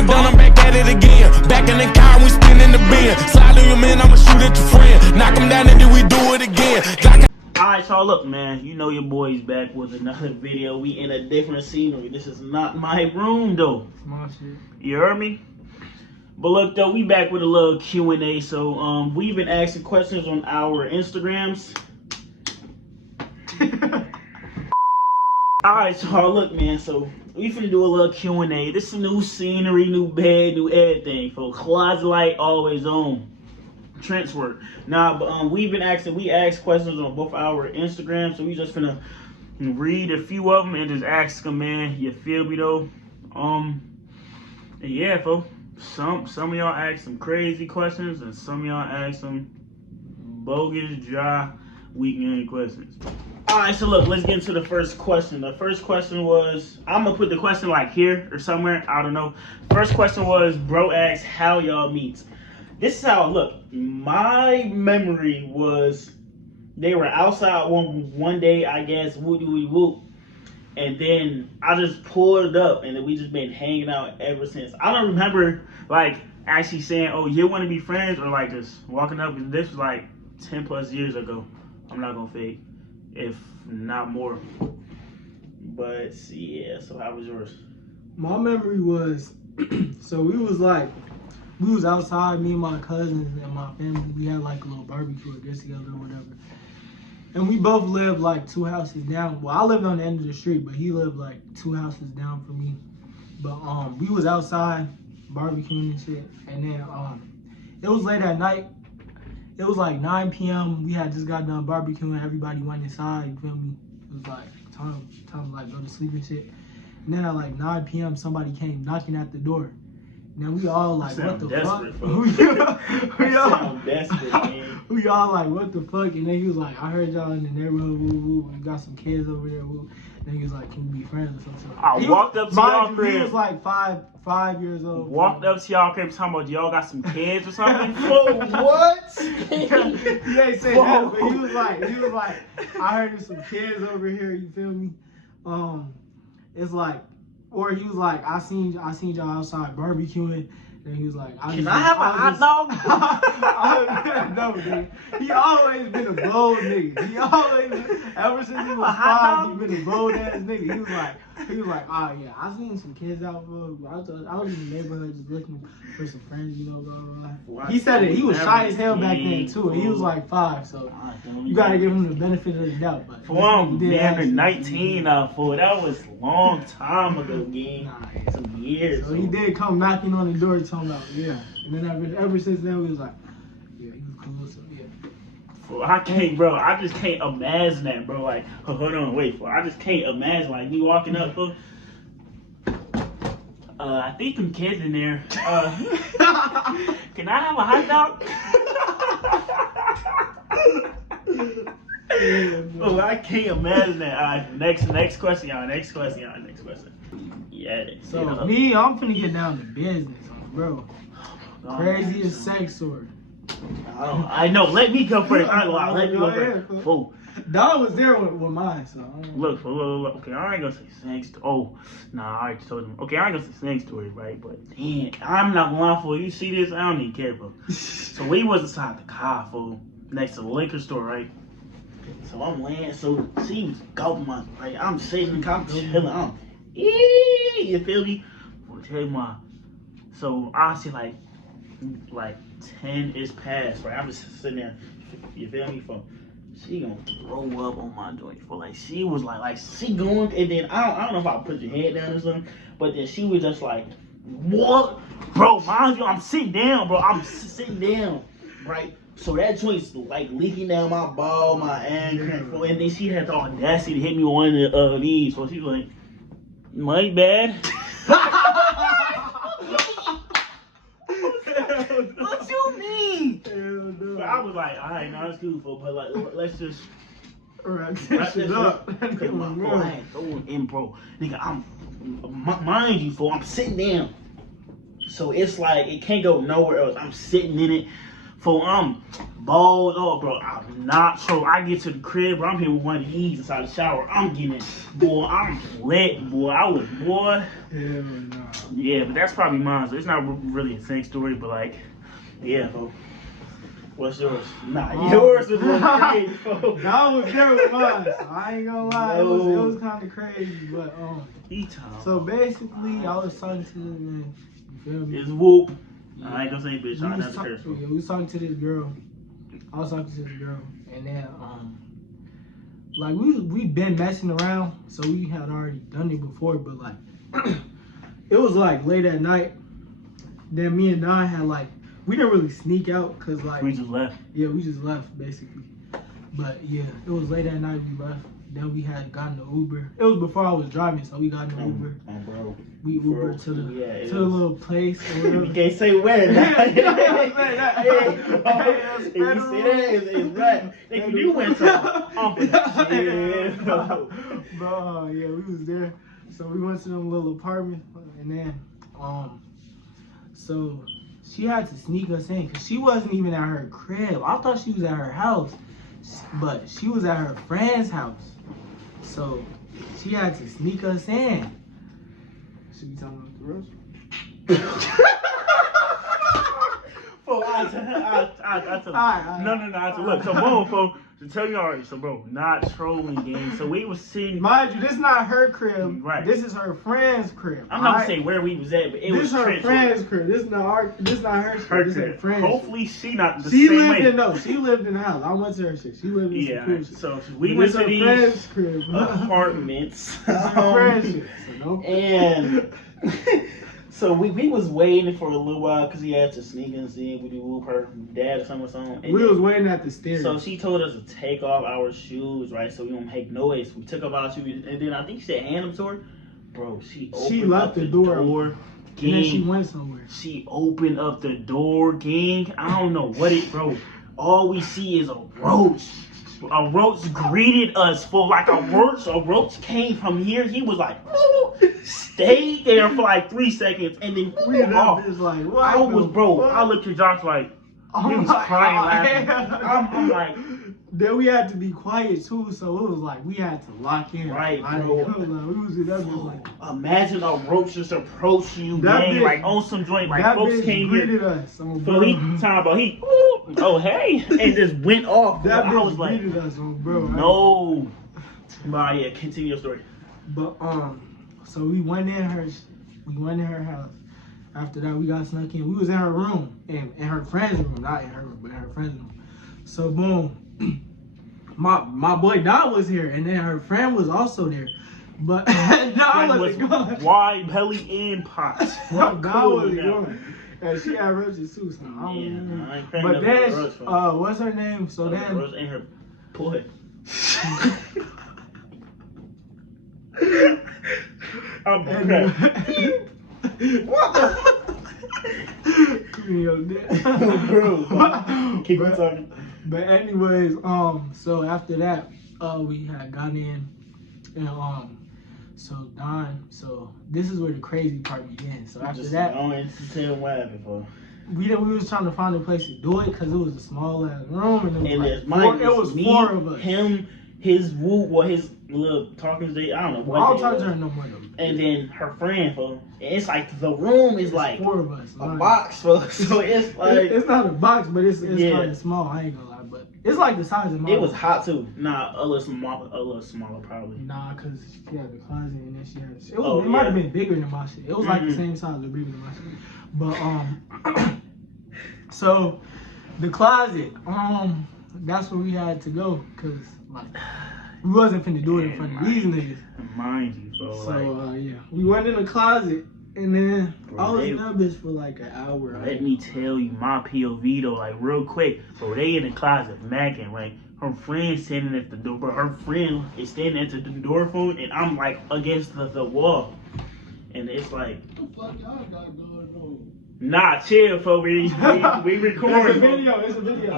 was done, I'm back at it again. Back in the car, we spinning the bin. Slide on your man, I'ma shoot at your friend. Knock him down and then we do it again. Alright, so look, man, you know your boy's back with another video. We in a different scenery. This is not my room, though. My shit. You heard me? But look, though, we back with a little Q&A. So, we've been asking questions on our Instagrams. Alright, so look, man, so we finna do a little Q&A. This is new scenery, new bed, new everything. For closet light always on. Trench work. Nah, but we asked questions on both our Instagrams, so we just finna read a few of them and just ask them, man. You feel me though? And yeah, folks. Some of y'all asked some crazy questions, and some of y'all asked some bogus, dry, weekend questions. Alright, so look, let's get into the first question. The first question was, I'm gonna put the question like here or somewhere, I don't know. First question was, bro asked how y'all meet. This is how it looked. My memory was they were outside one day, I guess, whoop, and then I just pulled up, and then we just been hanging out ever since. I don't remember like actually saying, "Oh, you want to be friends," or like just walking up. This was like 10 plus years ago. I'm not gonna fake, if not more. But yeah, so how was yours? My memory was, so we was outside, me and my cousins and my family. We had like a little barbecue, I guess, together or whatever. And we both lived like 2 houses down. Well, I lived on the end of the street, but he lived like 2 houses down from me. But we was outside barbecuing and shit. And then it was late at night. It was like 9 p.m. We had just got done barbecuing. Everybody went inside, you feel me? It was like time to like go to sleep and shit. And then at like 9 p.m. somebody came knocking at the door. Now we all like, what the fuck? We all like, what the fuck? And then he was like, I heard y'all in the neighborhood, woo, we got some kids over there, woo. Then he was like, can we be friends or something? I walked up to y'all crib. He was like five years old. Walked up to y'all crib talking about y'all got some kids or something. What? He ain't say that, but he was like, I heard there's some kids over here, you feel me? It's like, or he was like, I seen y'all outside barbecuing. And he was like, Can I have a hot dog? No, dude. He always been a bold nigga. He always, ever since he was 5, he been a bold ass nigga. He was like, oh yeah, I seen some kids out, bro. I was in the neighborhood just looking for some friends, you know, blah, blah. He said it. He was shy as hell back then too. He was like 5, so you gotta give him the benefit of the doubt. But damn, 19 for that was a long time ago, gang. Some years. So he did come knocking on the door talking about, yeah. And then ever since then, we was like, yeah, he was cool, so yeah. I can't, bro. I just can't imagine that, bro. Like, hold on, wait, I just can't imagine, like, me walking up, bro. I think some kids in there. Can I have a hot dog? Oh, I can't imagine that. All right, next question, y'all. Next question. Yeah. So me, I'm finna get down to business, bro. Craziest sex story. I know. Let me go first. Let me go first. Fool. Don was there with mine, so. Look. Okay, I ain't gonna say sex. Oh, nah, I already told him. Okay, I ain't gonna say sex story, right? But damn, I'm not gonna lie, fool. You see this? I don't even care, bro. So we was inside the car, fool, next to the liquor store, right? So I'm laying. So she was gulping my. Right, I'm sitting in the car, chilling. You feel me? Well, tell you my. So I see like 10 is past, right? I'm just sitting there. You feel me? For she gonna throw up on my joint. For like she was like she going, and then I don't know if I put your head down or something, but then she was just like, what, bro? Mind you, I'm sitting down, bro. I'm sitting down, right? So that joint's like leaking down my ball, my anger, and then she had the audacity to hit me on the knees. So she was like, my bad. What you mean? So I was like, all right, no, it's cool, but like, let's just wrap this up. I ain't throwing in, bro. Nigga, mind you, I'm sitting down. So it's like, it can't go nowhere else. I'm sitting in it. For balls, oh bro, I'm not sure. I get to the crib, bro, I'm here with one of these inside the shower. I'm getting it, boy. I'm lit, boy. I was, boy. Yeah, nah. Yeah, but that's probably mine. So it's not really a thing story, but like, yeah, bro. What's yours? Nah, yours was a little crazy, bro. That was there with mine. So I ain't gonna lie, it was kind of crazy, but so basically, I was talking to this man. You feel me? It's whoop. I ain't gonna say bitch. I never curse. Yeah, we was talking to this girl. I was talking to this girl, and then like we been messing around, so we had already done it before, but like it was like late at night. Then me and Don had like we didn't really sneak out because like we just left. Yeah, we just left basically. But yeah, it was late at night. We left. Then we had gotten the Uber. It was before I was driving, so we got in the Uber. Bro. We Ubered to the little place. You can't say where. If you see that, it's right. If you went to bro, yeah, we was there. So we went to them little apartment, and then so she had to sneak us in because she wasn't even at her crib. I thought she was at her house, but she was at her friend's house. So she had to sneak us in. Should we tell them the rules? No. Look, so boom, folks. To tell you already, so bro, not trolling game. So we was sitting. Mind you, this is not her crib. Right. This is her friend's crib. I'm not gonna say where we was at, but it was her friend's crib. This is not her crib. This is her friend's. Hopefully she not the same way. She lived in the house. I went to her shit. She lived in some cool shit. So we went to these friend's crib. apartments. And so we was waiting for a little while because he had to sneak and see if we do whoop her dad or something. We was waiting at the stairs. So she told us to take off our shoes, right? So we don't make noise. We took off our shoes, and then I think she said hand them to her. Bro, she left the door. Gang. And then she went somewhere. She opened up the door, gang. I don't know what it, bro. All we see is a roach. A roach greeted us for like a roach. A roach came from here. He was like, stayed there for like 3 seconds and then flew off. Like, I looked at Josh like, he was crying laughing. I'm like, then we had to be quiet too, so it was like we had to lock in. Right, bro. Like, imagine a roach just approaching you, gang, like on some joint, like folks came here. Us, so hey, and just went off. That I was like, us, bro. No. But yeah, continue your story. But so we went in her house. After that, we got snuck in. We was in her room, in her friend's room, not in her room, but in her friend's room. So boom, my boy Don was here, and then her friend was also there. But Don wasn't going. Wide belly and pots. Don wasn't going. And she had roaches too, so I don't know. But then, what's her name? So then, Rose and her boy. I'm okay. What the? Bro, keep on talking. But anyways, so after that, we had gotten in, and so Don, so this is where the crazy part began. So after that, we was trying to find a place to do it because it was a small ass room, and it was four of us. Him, his woo, or his little talking stage, I don't know. Well, I don't talk to her no more though. And then her friend, it's like the room is like four of us, a box, so it's like it's not a box, but it's kind of small. I ain't gonna lie, but it's like the size of my. It was hot too. Nah, a little smaller probably. Nah, cause she had the closet and then she had. It might have been bigger than my shit. It was like the same size or bigger than my shit. But so the closet, that's where we had to go, cause like we wasn't finna do it in front of these niggas. Mind you, bro. So yeah, we went in the closet. And then I was in that bitch for like an hour. Let me tell you my POV though, like real quick. So they in the closet macking, right? Her friend standing at the door, but her friend is standing at the door phone, and I'm like against the wall. And it's like, what the fuck y'all got going on? Nah, chill, folks. We recording. It's a video.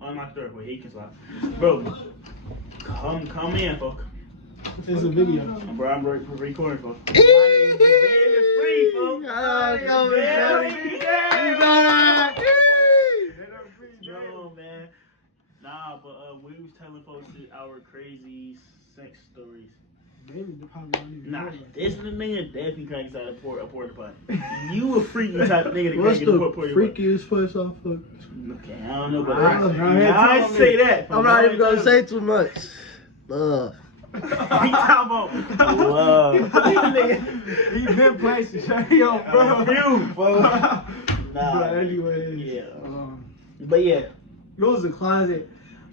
Unlock the door, boy. He can slide. Bro, come in, folks. It's a video. Bro, I'm recording, folks. Nah, but we was telling folks our crazy sex stories. Maybe they probably don't even Nah, know that. this nigga definitely cranks out a porta potty. You a freaky type of nigga to What's crank in a the porta potty. freakiest place I fucked? Okay, I don't know, but I say that. I'm not even gonna say too much. Love. He talking about love. He been places, yo, bro. You, bro. But Nah. anyway, Yeah. um, But yeah. it was a closet,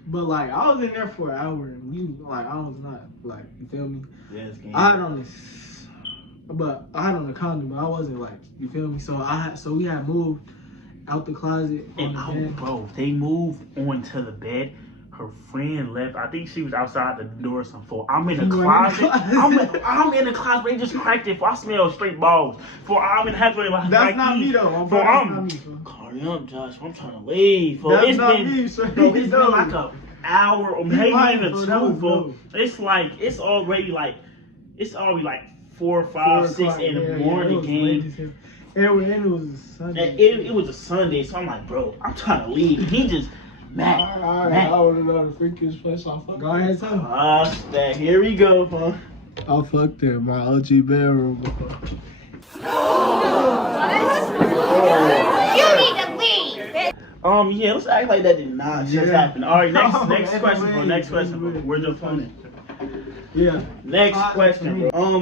but like I was in there for an hour, and I was not like, you feel me? Yes, game. I had on a condom, but I wasn't like, you feel me? So we had moved out the closet on And the bed. bro, they moved onto the bed. Her friend left. I think she was outside the door or something. I'm in the You were in the closet. closet. I'm in the closet. They just cracked it. I smell straight balls. I'm in the halfway. That's not me though. For That's not me, bro. hurry up, Josh. I'm trying to leave. For That's it's not been, me, sir. bro, it's been No. like an hour or He maybe lying, even bro. That was two. Bro. low. It's already like 4, 5, 6 in the morning, game. And it was a Sunday. And it was a Sunday, so I'm like, bro, I'm trying to leave. And he just, Matt. I wanna know the freakiest place I fucked. Go ahead, tell me. Here we go, huh? I fucked in my OG bedroom. You need to leave. Yeah, let's act like that did not just Yeah. happen. All right, next Anyway, question, bro. Next question, bro. Where's your phone at? Yeah. Next Five question, for me. bro.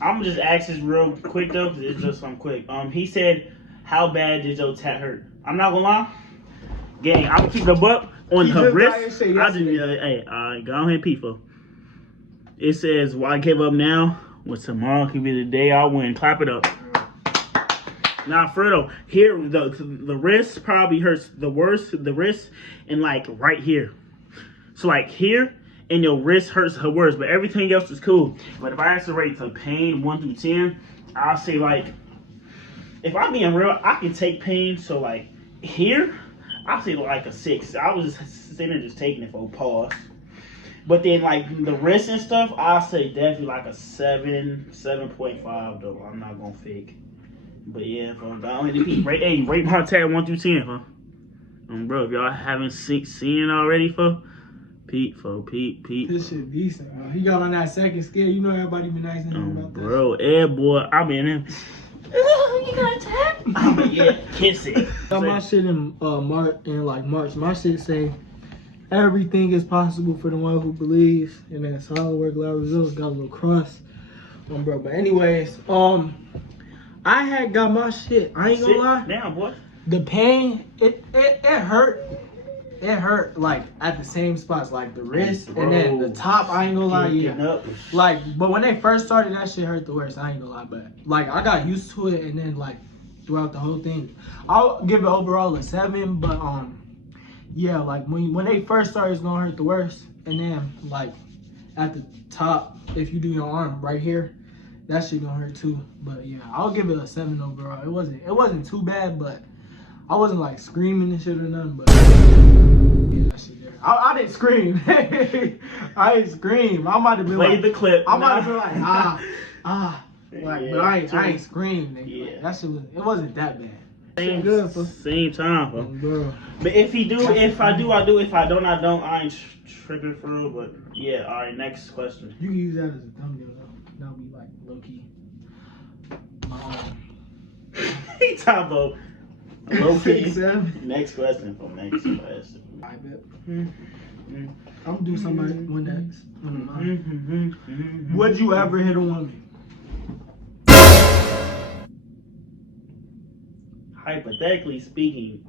I'm gonna just ask this real quick though, cause it's just something quick. He said, "How bad did your tat hurt?" I'm not gonna lie, gang. I'm gonna keep the buck on He her just wrist. got his shit I just, yesterday. hey, go ahead, people. It says, "Why I give up now? Well, tomorrow could be the day I win." Clap it up. Nah, Fredo, here the wrist probably hurts the worst. The wrist and like right here. So like here and your wrist hurts the worst, but everything else is cool. But if I had to rate the pain 1 through 10, I'll say like, if I'm being real, I can take pain. So like here, I'll say like a 6. I was just sitting there just taking it for a pause. But then like the wrist and stuff, I'll say definitely like a 7, 7.5 though. I'm not gonna fake. But yeah, bro, rate my tag 1 through 10, huh? Bro, if y'all haven't seen it already, Pete. This shit decent, bro. He got on that second scale. You know everybody been asking him about that. Bro, boy, I mean, you got a tag? Yeah, kiss it. Got my shit in March. My shit say everything is possible for the one who believes, and then solid work, loud results. Got a little cross, bro. But anyways, I had got my shit. I ain't gonna lie. Damn, boy. The pain, it hurt. It hurt like at the same spots, like the wrist and then the top. I ain't gonna lie, yeah. Like, but when they first started, that shit hurt the worst. I ain't gonna lie, but like I got used to it, and then like throughout the whole thing, I'll give it overall a 7. But yeah, like when they first started, it's gonna hurt the worst, and then like at the top, if you do your arm right here, that shit gonna hurt too. But yeah, I'll give it a 7 overall. It wasn't too bad, but I wasn't like screaming and shit or nothing. But yeah, that shit there. I didn't scream. I didn't scream. I might have been Play like the clip. I might have been like like, Yeah, but I ain't screamed. Nigga. Yeah. Like, that shit wasn't that bad. Same time, bro. Bro. But if I do, I do. If I don't, I don't. I ain't tripping for real. But yeah, all right. Next question. You can use that as a thumbnail though. That'll be like low key. He talking about low key. 6, 7. Next question. For next question. I bet. I'm gonna do somebody one that's one of mine. Would you ever hit a woman? Hypothetically speaking,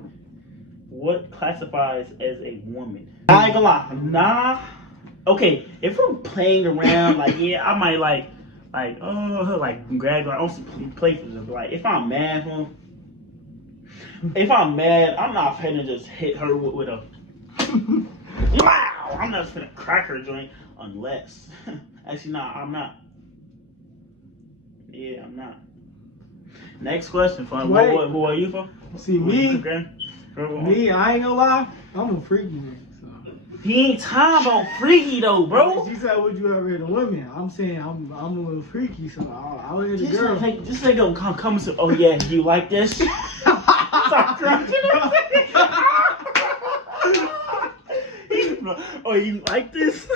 what classifies as a woman? I ain't gonna lie. Nah. Okay, if we're playing around, like yeah, I might like grab like also play for them. Like if I'm mad, I'm not finna just hit her with a wow. I'm not just finna crack her joint unless actually nah, I'm not. Yeah, I'm not. Next question, fun. Who are you for? See me, Okay. I ain't gonna lie, I'm a freaky nigga. So. He ain't talking about freaky though, bro. She said, "Would you ever hit a woman?" I'm saying I'm a little freaky, so I would hit a girl. This nigga come and say, "Oh yeah, you like this?" Stop cracking up. Oh, you like this?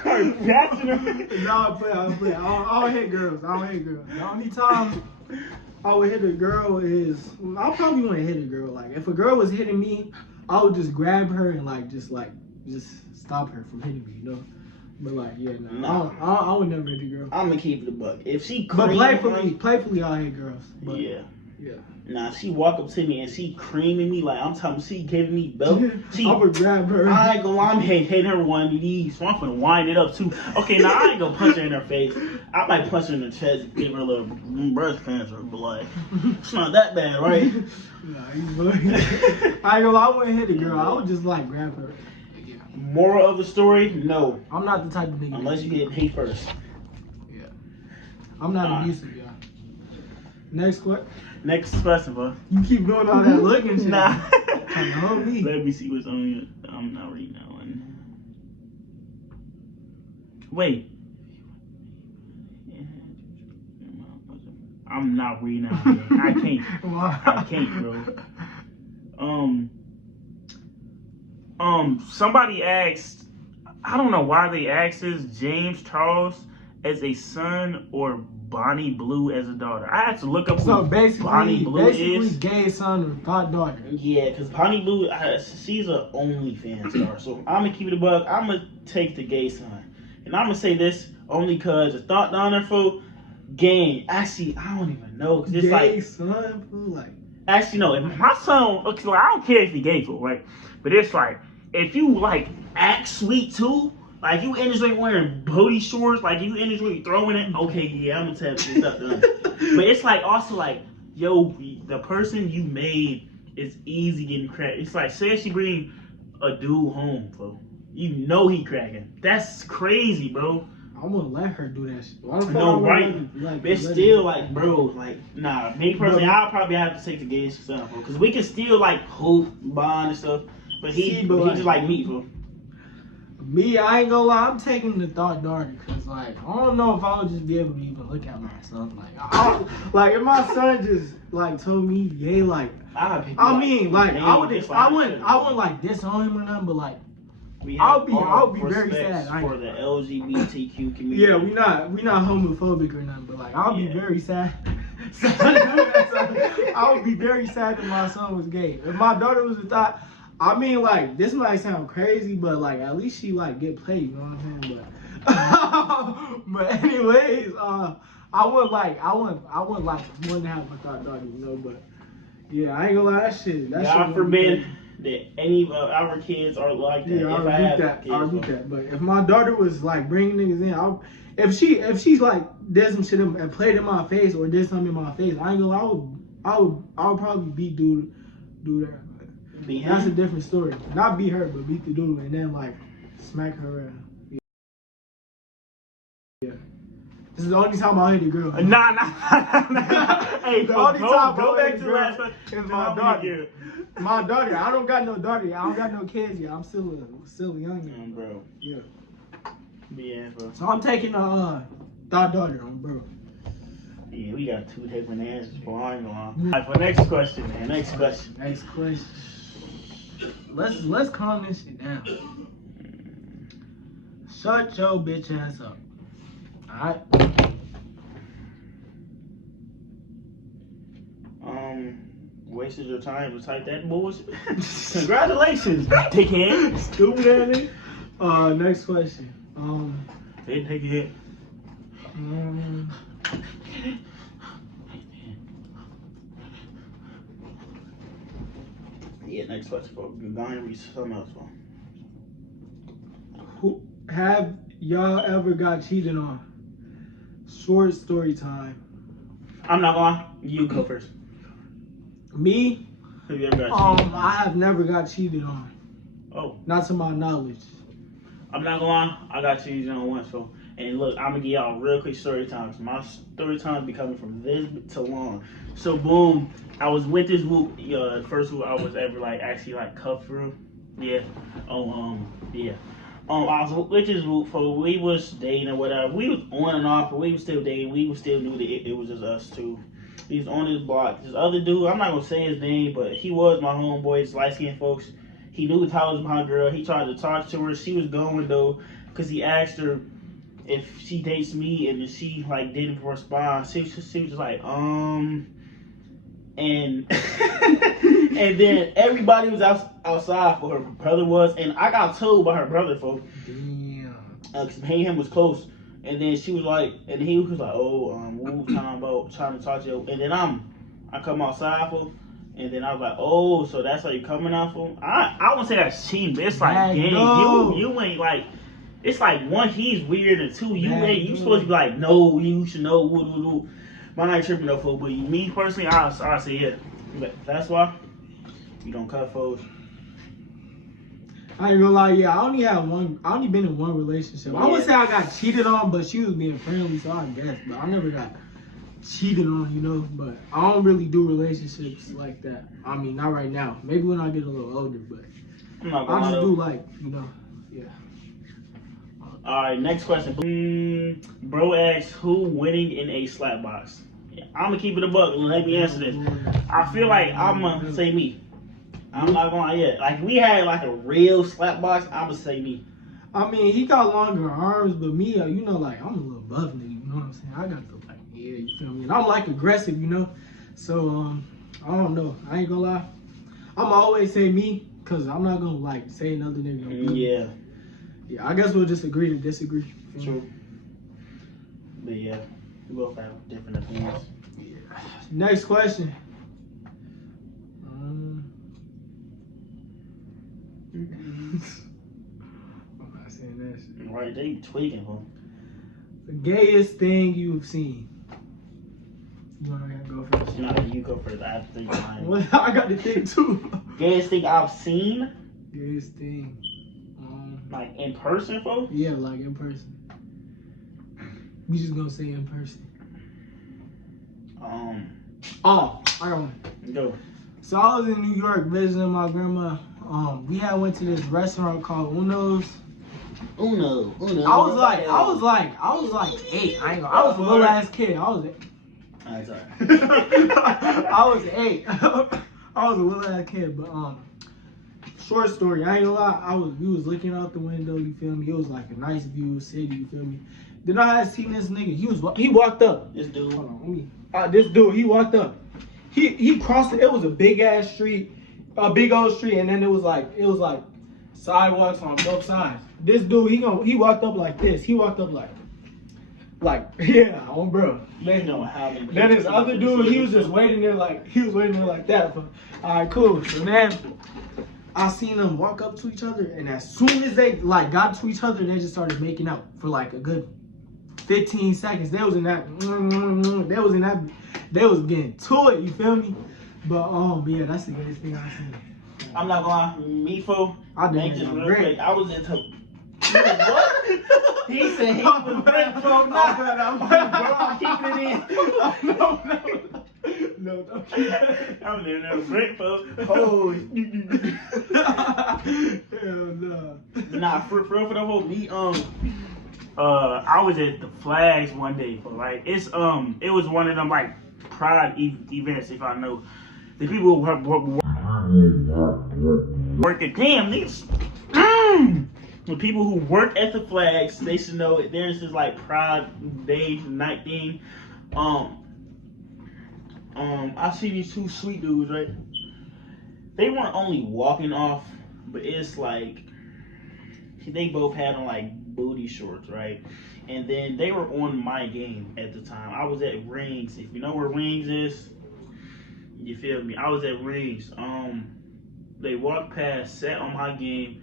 Start patching her. No, I play. I don't hit girls. The only time I would hit a girl is I probably wouldn't hit a girl. Like if a girl was hitting me, I would just grab her and just stop her from hitting me, you know. But like yeah, no. I would never hit a girl. I'm gonna keep it a buck. If she But cream playfully I'll hit girls. But, yeah. Yeah. Nah, if she walk up to me and she creaming me like I'm talking, she giving me belt. I would grab her. I ain't gonna lie, I'm hitting her with one of these, so I'm finna wind it up too. Okay, now I ain't gonna punch her in her face. I might punch her in the chest and give her a little breast cancer, but like, it's not that bad, right? Nah, you bugging. I ain't gonna lie, I wouldn't hit a girl. I would just like grab her. Yeah. Moral of the story, no. I'm not the type of nigga. Unless you get hate first. Yeah. I'm not abusive, y'all. Next question. Next question, bro. You keep doing all that looking shit. Nah. Trying to hold me. Let me see what's on you. I'm not reading that one. Wait. I'm not reading that one. I can't. I can't, bro. Somebody asked, I don't know why they asked this, James Charles as a son or Bonnie Blue as a daughter. I had to look up So who basically, Bonnie Blue is. gay son or god daughter. Yeah, because Bonnie Blue, she's a OnlyFans star. So I'm going to keep it a buck. I'm going to take the gay son. And I'm going to say this only because the thought donor for game. Actually, I don't even know. Cause it's Gay like, son, fool, like. actually, no. If my son, okay, like, I don't care if he gay, fool, right? But it's like, if you like act sweet too, like you in the joint wearing booty shorts, like you in the joint throwing it, okay, yeah, I'm gonna tell you stuff done. But it's like also like, yo, the person you made is easy getting cracked. It's like, say she bring a dude home, bro. You know he cracking. That's crazy, bro. I wouldn't let her do that shit. No, right? But it's still like, bro, like, nah. Me personally, I'll probably have to take the gay stuff, bro, because we can still like hope, bond and stuff. But he just like me, bro. Me, I ain't gonna lie, I'm taking the thought daughter because, like, I don't know if I would just be able to even look at my son. Like, if my son just like told me, yeah, like, I wouldn't like disown him or nothing, but like, I'll be very sad. For the LGBTQ community. Yeah, we not homophobic or nothing, but like, I'll be very sad. I would be very sad if my son was gay. If my daughter was a thought. I mean, like, this might sound crazy, but like, at least she like get played, you know what I'm saying? But anyways, I wouldn't like want to have my thought daughter, you know. But yeah, I ain't gonna lie, that shit. God forbid that any of our kids are like that. Yeah, I'll repeat that. But if my daughter was like bringing niggas in, if she's like did some shit and played in my face or did something in my face, I ain't gonna lie, I would probably beat dude that. That's a different story. Not beat her, but beat the dude and then like smack her around. Yeah. This is the only time I'll hit a girl. Nah. Hey, the only time go back to the girl last question. is my daughter. My daughter. I don't got no daughter. I don't got no kids yet. I'm still a young bro. Yeah. Yeah, bro. So I'm taking a thought daughter on bro. Yeah, we got two different answers, bro. I ain't gonna lie. Alright, for next question, man. Next question. Let's calm this shit down. Shut your bitch ass up. Alright? Wasted your time to type that bullshit. Congratulations, dickhead. Stupid ass. Next question. They take it. Yeah, next question, folks. Go ahead and read something else, folks. Who have y'all ever got cheated on? Short story time. I'm not gonna lie. You go first. Me? Have you ever got cheated on? I have never got cheated on. Oh. Not to my knowledge. I'm not gonna lie. I got cheated on once, folks. And look, I'm gonna give y'all a real quick story time. My story time be coming from this to long. So boom, I was with this whoop. The first whoop I was ever like actually like cuffed through. Yeah. Yeah. I was with this whoop, for we was dating or whatever. We was on and off, but we was still dating. We was still knew that it was just us two. He was on his block. This other dude, I'm not gonna say his name, but he was my homeboy. This light skinned folks. He knew the title was my girl. He tried to talk to her. She was going though, cause he asked her if she dates me, and then she like didn't respond. She was just like and and then everybody was outside for her brother was, and I got told by her brother, folks. Damn. Cause me and him was close, and then she was like, and he was like, oh, we were talking about trying to talk to you, and then I come outside for. And then I was like, oh, so that's how you coming out for? I won't say that's cheating, but it's like, dang, you ain't like, it's like, one, he's weird, and two, you supposed to be like, no, you should know, woo. But I ain't tripping no fool, but me personally, I say, yeah. But that's why you don't cut folks. I ain't gonna lie, yeah, I only been in one relationship. I wouldn't say I got cheated on, but she was being friendly, so I guess. But I never got cheated on, you know, but I don't really do relationships like that. I mean, not right now. Maybe when I get a little older, but I just do like, you know, yeah. All right, next question. Bro asks, who winning in a slap box? Yeah, I'm gonna keep it a buck. Let me answer this. I feel like I'm gonna say me. I'm not gonna lie yet. Like, we had like a real slap box, I'm gonna say me. I mean, he got longer arms, but me, you know, like, I'm a little buff nigga, you know what I'm saying? I got the, like, yeah, you feel me? And I'm, like, aggressive, you know? So, I don't know. I ain't gonna lie. I'ma always say me, because I'm not gonna, like, say another nigga. Yeah. Yeah, I guess we'll just agree to disagree. True. But, yeah, we both have different opinions. Yeah. Next question. I'm not saying that shit. Right, they tweaking, huh? The gayest thing you've seen. You wanna go first? Nah, you go first. I have to think mine. Well, I got to think too. Gayest thing I've seen? Gayest thing. Like, in person, folks? Yeah, like in person. We just gonna say in person. Oh, I got one. Go. So I was in New York visiting my grandma. We had went to this restaurant called Uno's. Uno. I was like 8. I was a little ass kid. I was 8. Alright, sorry. I was 8. I was a little ass kid, but short story. I ain't gonna lie. We was looking out the window. You feel me? It was like a nice view of city. You feel me? Then I had seen this nigga. He walked up. This dude. Hold on, this dude. He walked up. He crossed it. It was a big ass street, a big old street, and then it was like sidewalks on both sides. This dude, he walked up like this. He walked up like yeah, on bro. You know how many. Then this other dude, he was waiting there like that. But all right, cool. So then I seen them walk up to each other, and as soon as they like got to each other, they just started making out for like a good 15 seconds. They was getting to it. You feel me? But yeah, that's the greatest thing I've seen. I'm not gonna lie, me for I did make this it real great. quick. I was into. What? He said he was great for me. I'm keeping it in. No, don't keep it. I'm in there great for. Oh. Hell no. Nah, for the whole me I was at the Flags one day for like it was one of them like pride events, if I know the people who working. Damn, these the people who work at the Flags, they should know it. There's this like Pride Day night thing. I see these two sweet dudes, right? They weren't only walking off, but it's like they both had on like booty shorts, right? And then they were on my game at the time. I was at Rings. If you know where Rings is, you feel me? I was at Rings. They walked past, sat on my game.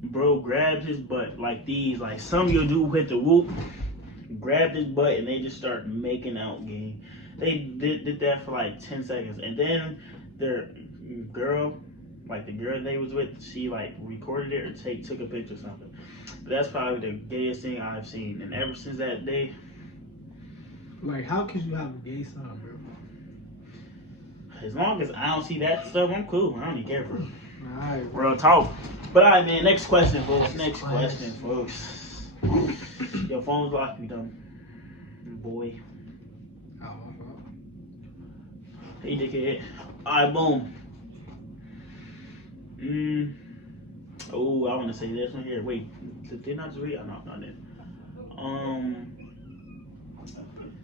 Bro grabbed his butt like these, like some of your dude hit the whoop, grabbed his butt, and they just started making out game. They did that for like 10 seconds, and then their girl, like the girl they was with, she like recorded it or took a picture or something. But that's probably the gayest thing I've seen, and ever since that day. Like, how could you have a gay son, bro? As long as I don't see that stuff, I'm cool. I don't even care, bro. Alright, Real talk. But alright, man. Next question, folks. Your phone's locked, you dumb boy. Oh, Hey, dickhead. Alright, boom. Oh, I want to say this one here. Wait, didn't I just read? No, not that.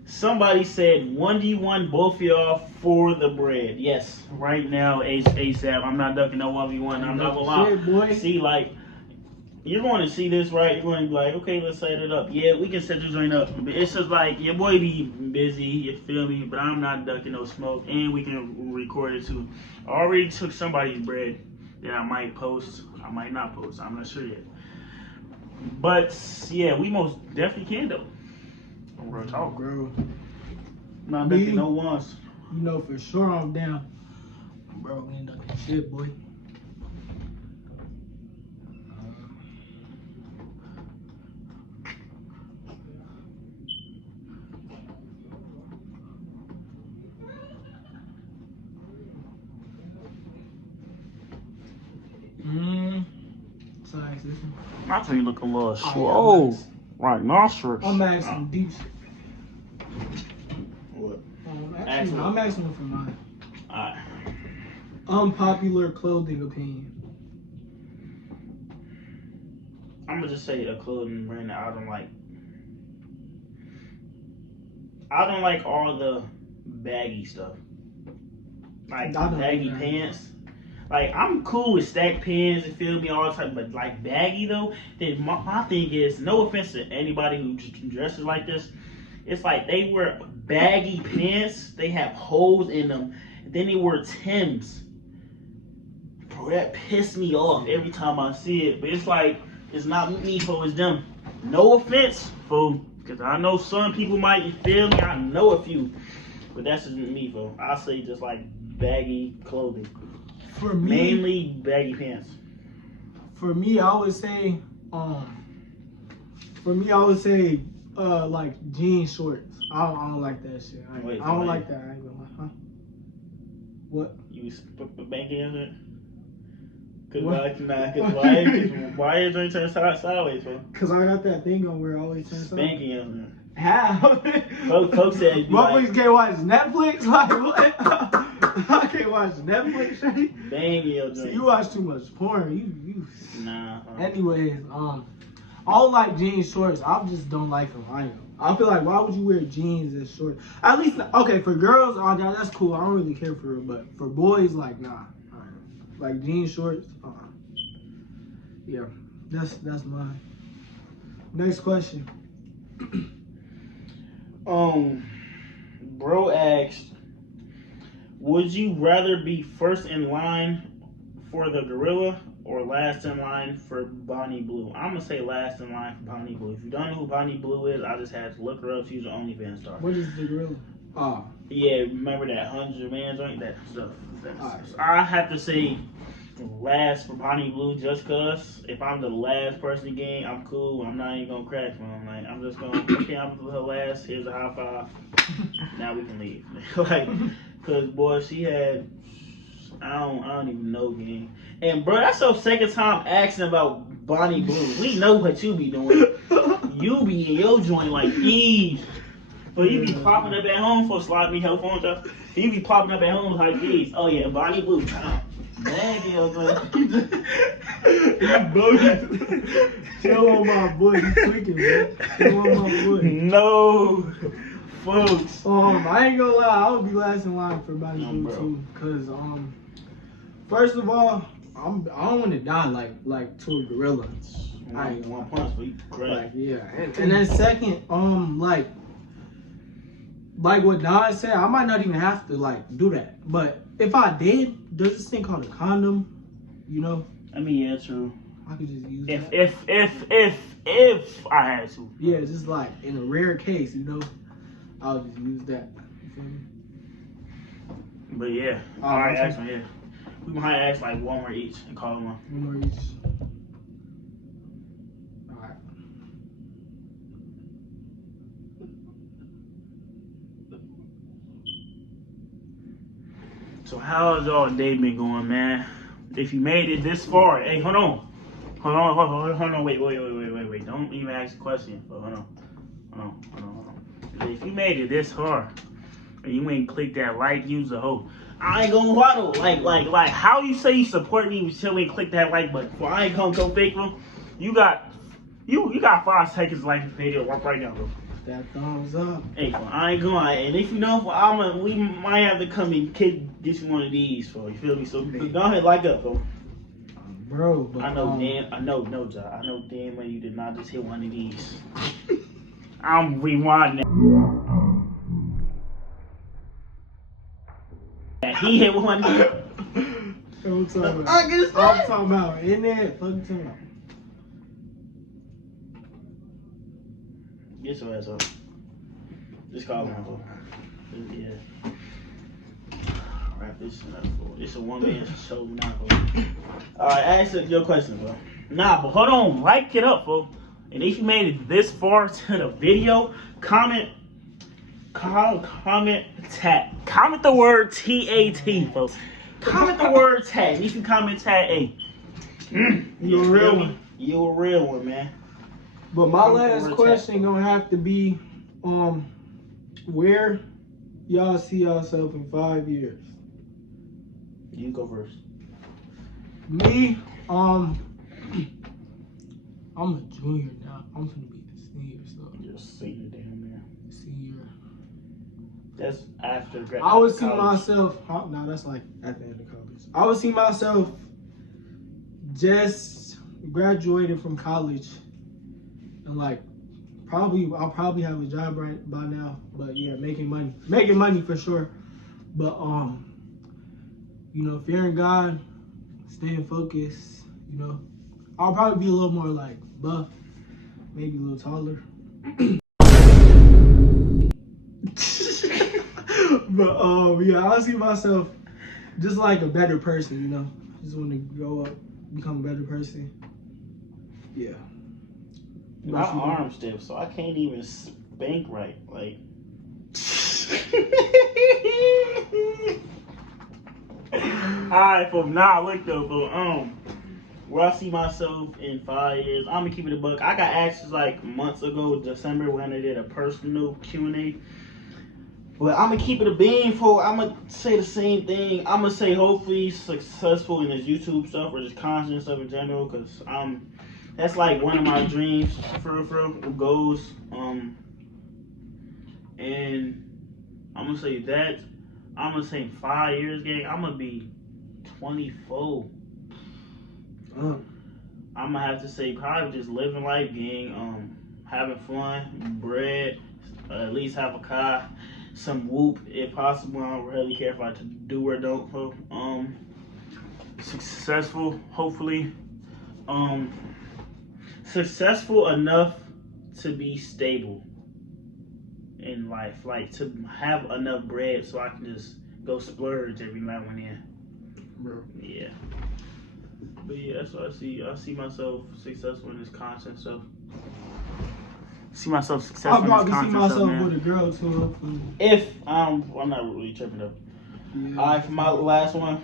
Somebody said 1v1 both of y'all for the bread. Yes, right now, ASAP. I'm not ducking no 1v1. I'm not gonna lie. Shit, boy. See, like, you're going to see this, right? You're going to be like, okay, let's set it up. Yeah, we can set this joint up. But it's just like, your boy be busy, you feel me? But I'm not ducking no smoke. And we can record it too. I already took somebody's bread that I might post. I might not post. I'm not sure yet. But, yeah, we most definitely can, though. Real talk. Bro. Not ducking no ones. You know for sure I'm down. Bro, we ain't ducking shit, boy. Sorry, sis. My thing look a little Oh, slow. yeah, Right, nostrils. I'm asking deep shit. What? I'm asking for mine. Alright. Unpopular clothing opinion. I'm gonna just say a clothing brand that I don't like. I don't like all the baggy stuff. Like I don't baggy either. pants. Like, I'm cool with stacked pants, you feel me, all the time, but like baggy though, then my thing is, no offense to anybody who dresses like this, it's like they wear baggy pants, they have holes in them, and then they wear Timbs. Bro, that pissed me off every time I see it, but it's like, it's not me, fool, it's them. No offense, fool, because I know some people might, you feel me, I know a few, but that's just me, fool. I say just like baggy clothing. For me, Mainly baggy pants. I would say, like jean shorts. I don't like that shit. I don't like that. I ain't gonna lie. Huh? What? You banking in it? Cause What? why is it turn sideways, bro? Cause I got that thing on where I always turn something. Banking in How? Folks said you like Motherfuckers can't watch Netflix? Like what? I can't watch Netflix, shit. banging your So joint. you watch too much porn. You. Nah. Anyways, I don't like jean shorts. I just don't like them. I feel like, why would you wear jeans and shorts? At least, okay, for girls, that's cool. I don't really care for it. But for boys, like, nah. Like jean shorts, yeah, that's mine. Next question. Bro asked, would you rather be first in line for the gorilla or last in line for Bonnie Blue? I'm gonna say last in line for Bonnie Blue. If you don't know who Bonnie Blue is, I just had to look her up. She's an OnlyFans star. What is the gorilla? Yeah, remember that 100-man joint? That stuff. Alright. I have to say last for Bonnie Blue just cause if I'm the last person in the game, I'm cool. I'm not even gonna crack for him. Like, I'm just gonna, okay, I'm her last. Here's a high five. Now we can leave. Like, cause boy, she had, I don't even know, gang. And bro, that's your second time asking about Bonnie Blue. We know what you be doing. You be in your joint like Eve. But you be popping up at home for slide me her phone stuff. You be popping up at home like these. Oh yeah, Bonnie Blue. Dang, yo, man. Show on my boy, you tweaking, man. Show on my boy. No, folks. I ain't gonna lie, I would be last in line for Bonnie Blue too, cause first of all, I don't want to die like to a gorilla. I ain't One punch for you. like yeah, and then second, like what Don said, I might not even have to like do that, but if I did, there's this thing called a condom, you know. I mean, yeah, true. I could just use If that. if I had to. Yeah, just like in a rare case, you know, I'll just use that. You feel me? But yeah, all right, ask one. Yeah, we might ask like one more each and call them one. One more each. All right. So how has y'all day been going, man? If you made it this far, hey, hold on, wait. Don't even ask a question. But hold on. If you made it this far and you ain't click that like, use a hoe. I ain't gonna lie though. Like, how you say you support me until we click that like button? Well, I ain't gonna go fake, bro. You got 5 seconds to like the video right now, bro. That thumbs up. Hey, bro, I ain't gonna lie. And if you know, we might have to come and get you one of these, bro. You feel me? So go ahead, like up, bro. Bro, but, I know damn well you did not just hit one of these. I'm rewinding that. He hit one. I'm talking about in there. Fuck time. Get your ass up. Just call him, bro. Yeah. Wrap this shit up, bro. It's a one-man show, now, bro. Alright, ask your question, bro. Nah, but hold on. Like it up, bro. And if you made it this far to the video, comment the word TAT, bro. Comment the word tag. If you comment tag A. You a real one. You a real one, man. But my last question gonna have to be, where y'all see yourself in 5 years? You go first. Me, I'm a junior now. I'm gonna be a senior, so You're a senior, damn man. senior. That's after graduation. I would see myself. No, that's like at the end of college. I would see myself just graduating from college, and like I'll probably have a job right by now. But yeah, making money for sure. But fearing God, staying focused. I'll probably be a little more like buff, maybe a little taller. But yeah, I see myself just like a better person, Just want to grow up, become a better person. Yeah. My arm's stiff, so I can't even spank right. Like. Alright, folks. Look though, but where I see myself in 5 years, I'm gonna keep it a buck. I got asked like months ago, December, when I did a personal Q&A. But I'm gonna keep it a bean, for I'm gonna say the same thing. I'm gonna say hopefully successful in this YouTube stuff or just content stuff in general, cause that's like one of my dreams for real, goals. And I'm gonna say that. I'm gonna say 5 years, gang. I'm gonna be 24. I'm gonna have to say probably just living life, gang. Having fun, bread, at least have a car, some whoop if possible. I don't really care if I do or don't. Successful, hopefully. Successful enough to be stable in life, like to have enough bread so I can just go splurge every now and then. Bro. Yeah. But yeah, that's what I see. I see myself successful in this content stuff. See myself successful I'll in probably this see content stuff, myself man. with a girl too, hopefully. If I'm not really tripping though. Yeah. Alright, for my last one.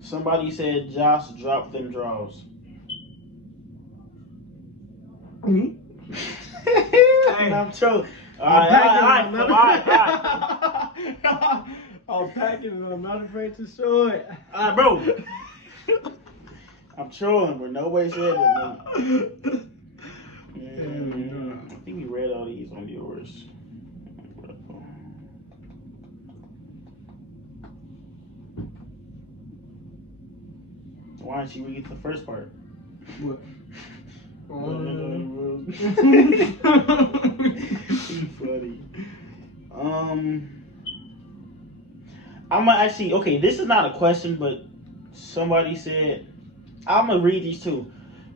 Somebody said Josh dropped them draws. Me? I'm trolling. Alright. I'm packing and I'm not afraid to show it. Alright, bro. I'm trolling, but no way said it, man. I think we read all these on yours. Why don't you read the first part? What? He's funny. I'm gonna actually, okay, this is not a question, but somebody said, I'm gonna read these two.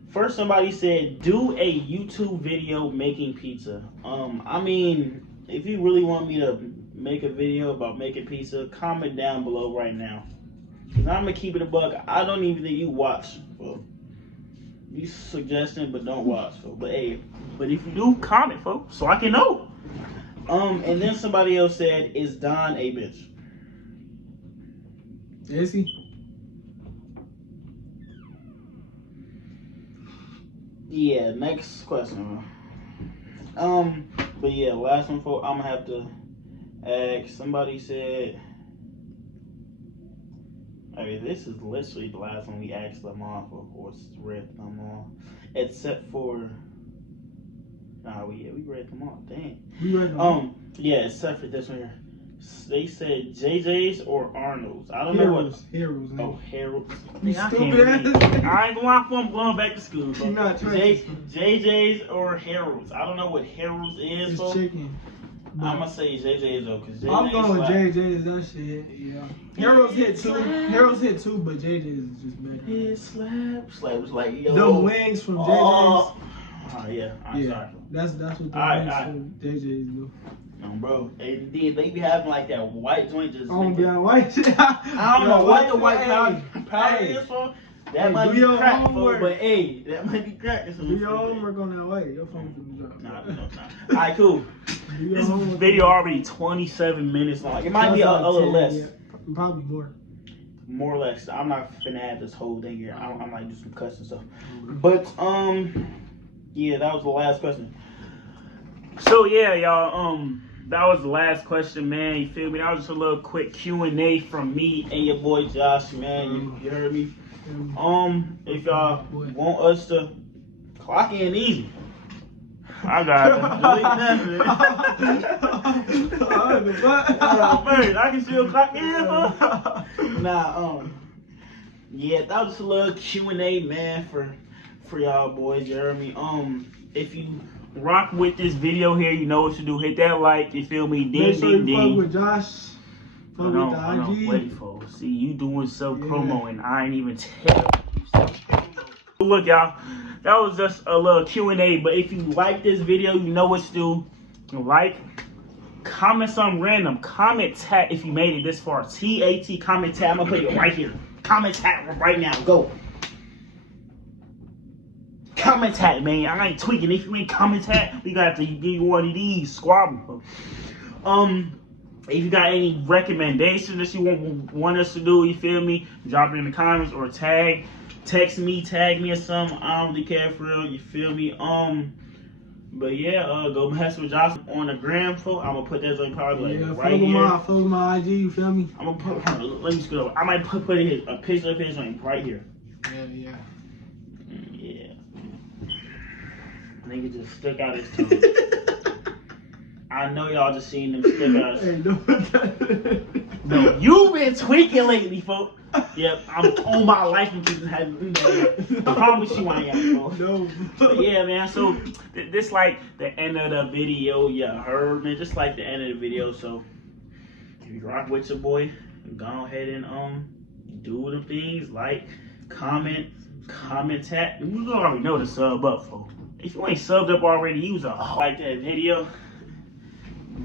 First, somebody said, do a YouTube video making pizza. I mean, if you really want me to make a video about making pizza, comment down below right now. Cause I'm gonna keep it a buck. I don't even think you watch. Well, you suggesting, but don't watch. But hey, but if you do, comment, folks, so I can know. And then somebody else said, is Don a bitch? Is he? Yeah, next question. But yeah, last one, folks. I'm gonna have to Somebody said, okay, this is literally the last one we asked them off. Of course, read them all, except for. We read them all. Dang. We read them all. Yeah, except for this one here. They said JJ's or Arnold's. I don't know what. Heroes. Oh, Harold's. You I stupid can't ass. read. I ain't going for I'm going back to school. You not trying JJ's or Harold's. I don't know what Harold's is. It's For. chicken. I'm gonna say JJ's though, cause JJ's I'm going with slap. JJ's. That shit. Yeah. Heroes hit two. Heroes hit two, but JJ's is just better. Yeah, slap was like yo. The wings from JJ's. Oh yeah. I'm Yeah. sorry. That's what the Alright, wings alright. from JJ's do. No, bro. They be having like that white joint just. Oh, like yeah, white shit. I don't know what the white powder Hey. is for. That Hey, might do be your crack, homework. but hey, that might be crack. Do your homework on that white. Your phone can drop. Nah. Alright, cool. Do your This homework video on already 27 minutes long. It might be a That's like little 10, less. yeah. Probably more. More or less. I'm not finna add this whole thing here. I might do some cuts and stuff. But yeah, that was the last question. So yeah, y'all. That was the last question, man. You feel me? That was just a little quick Q&A from me and your boy Josh, man. You heard me? If y'all want us to clock in easy, I got I can still clock in. Yeah, that was just a little Q&A, man, for y'all boys. You heard me? If you rock with this video here, you know what to do. Hit that like, you feel me? Ding, Make sure ding, you fuck ding. with Josh. Fuck with the IG. Wait, folks. See, you doing self-promo and I ain't even tell you self-promo. Look, y'all, that was just a little Q&A, but if you like this video, you know what to do. Like, comment something random. Comment tag if you made it this far. TAT, comment tag. I'm going to put it right here. Comment tag right now. Go. Comment tag, man. I ain't tweaking. If you ain't comment tag, we got to give you one of these squabble. If you got any recommendations that you want us to do, you feel me? Drop it in the comments or text me, tag me or something. I don't really care for real. You feel me? But yeah, go mess with Josh on the gram, folks. I'm gonna put that on probably like right here. Follow my IG. You feel me? I'm gonna put. Let me scoot over. I might put a picture of his right here. Yeah. Yeah. Nigga just stuck out his tongue. I know y'all just seen them stick out his tongue. No, you been tweaking lately, folks. Yep, I'm on my life and keeping having. I promise you I am, folks. No. But yeah, man. So this like the end of the video. You heard me. Just like the end of the video. So if you rock with your boy, go ahead and do the things like comment, tag. You already know to sub up, folks. If you ain't subbed up already, use a like that video.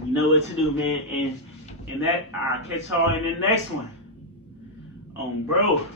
You know what to do, man. And that I'll catch y'all in the next one. Bro.